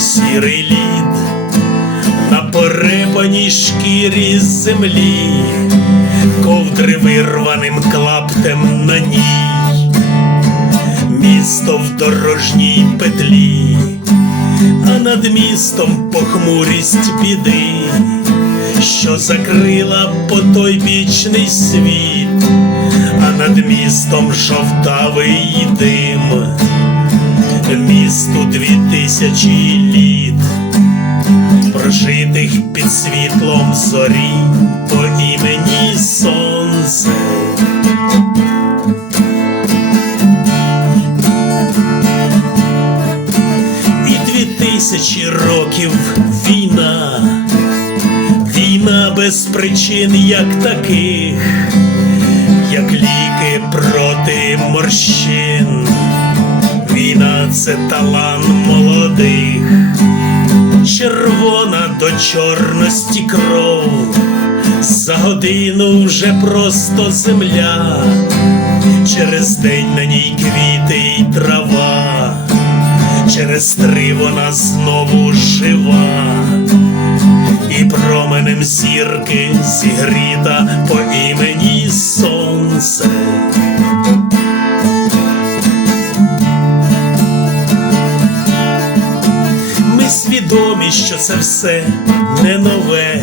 сірий лід на порепаній шкірі землі, ковдри вирваним клаптем на ній, місто в дорожній петлі, а над містом похмурість біди, що закрила потойбічний світ, а над містом жовтавий дим, місту дві тисячі літ під світлом зорі по імені Сонце. І дві тисячі років війна, війна без причин, як таких, як ліки проти морщин. Війна це талант молодих червона до чорності кров, за годину вже просто земля, через день на ній квіти й трава, через три вона знову жива, і променем зірки зігріта по імені сонце. Свідомі, що це все не нове,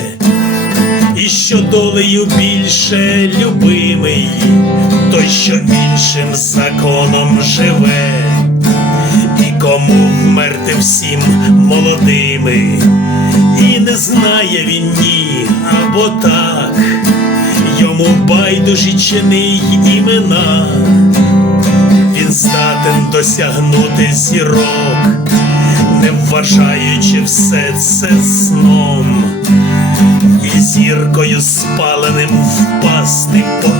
і що долею більше любимий, той, що іншим законом живе, і кому вмерти всім молодими, і не знає він ні або так, йому байдужі чини імена, він здатен досягнути зірок не вважаючи все це сном, і зіркою спаленим впасти по